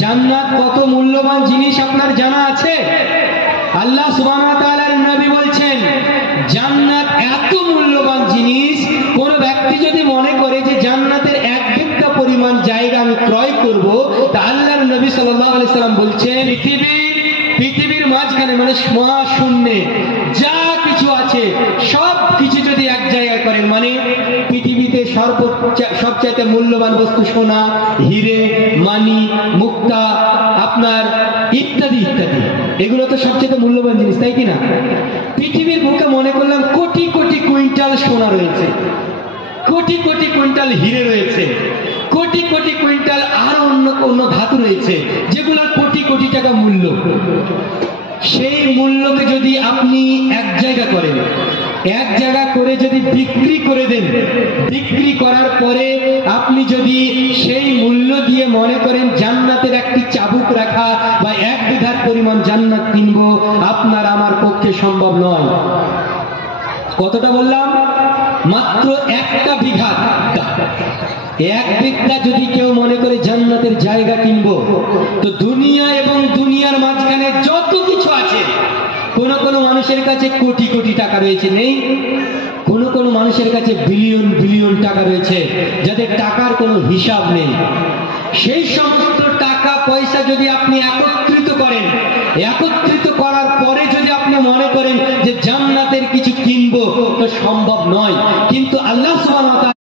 জান্নাত কত মূল্যবান জিনিস আপনার জানা আছে? আল্লাহ সুবহানাহু ওয়া তাআলার নবী বলছেন জান্নাত এত মূল্যবান জিনিস, কোন ব্যক্তি যদি মনে করে যে জান্নাতের এক বিঘা পরিমাণ জায়গা আমি ক্রয় করব, তা আল্লাহর নবী সাল্লাল্লাহু আলাইহি সাল্লাম বলছেন পৃথিবীর মাঝখানে মানে মহাশূন্যে যা কিছু আছে সব কিছু যদি এক জায়গায় করেন, মানে পৃথিবীতে সবচাইতে মূল্যবান বস্তু সোনা, হিরে, মানি, মুক্তা, আপনার ইত্যাদি ইত্যাদি, এগুলো তো সবচেয়ে মূল্যবান জিনিস, তাই কিনা? পৃথিবীর বুকে মনে করলাম কোটি কোটি কুইন্টাল সোনা রয়েছে, কোটি কোটি কুইন্টাল হিরে রয়েছে, কোটি কোটি কুইন্টাল আর অন্য ধাতু রয়েছে যেগুলোর কোটি কোটি টাকা মূল্য। সেই মূল্যকে যদি আপনি এক জায়গা করেন, এক জায়গা করে যদি বিক্রি করে দেন, বিক্রি করার পরে আপনি যদি সেই মূল্য দিয়ে মনে করেন জান্নাতের একটি চাবুক রাখা বা এক বিঘার পরিমাণ জান্নাত কিনবো, আপনার আমার পক্ষে সম্ভব নয়। কতটা বললাম? মাত্র একটা বিঘা। এক বিঘা যদি কেউ মনে করে জান্নাতের জায়গা কিনবো, তো দুনিয়া এবং দুনিয়ার মাঝখানে যত কিছু আছে, কোন কোন মানুষের কাছে কোটি কোটি টাকা রয়েছে, নেই? কোন কোন মানুষের কাছে বিলিয়ন বিলিয়ন টাকা রয়েছে, যাদের টাকার কোনো হিসাব নেই। সেই সমস্ত টাকা পয়সা যদি আপনি একত্রিত করেন, একত্রিত করার পরে যদি আপনি মনে করেন যে জান্নাতের কিছু কিনবো, তো সম্ভব নয়। কিন্তু আল্লাহ সুবহানাহু ওয়া তাআলা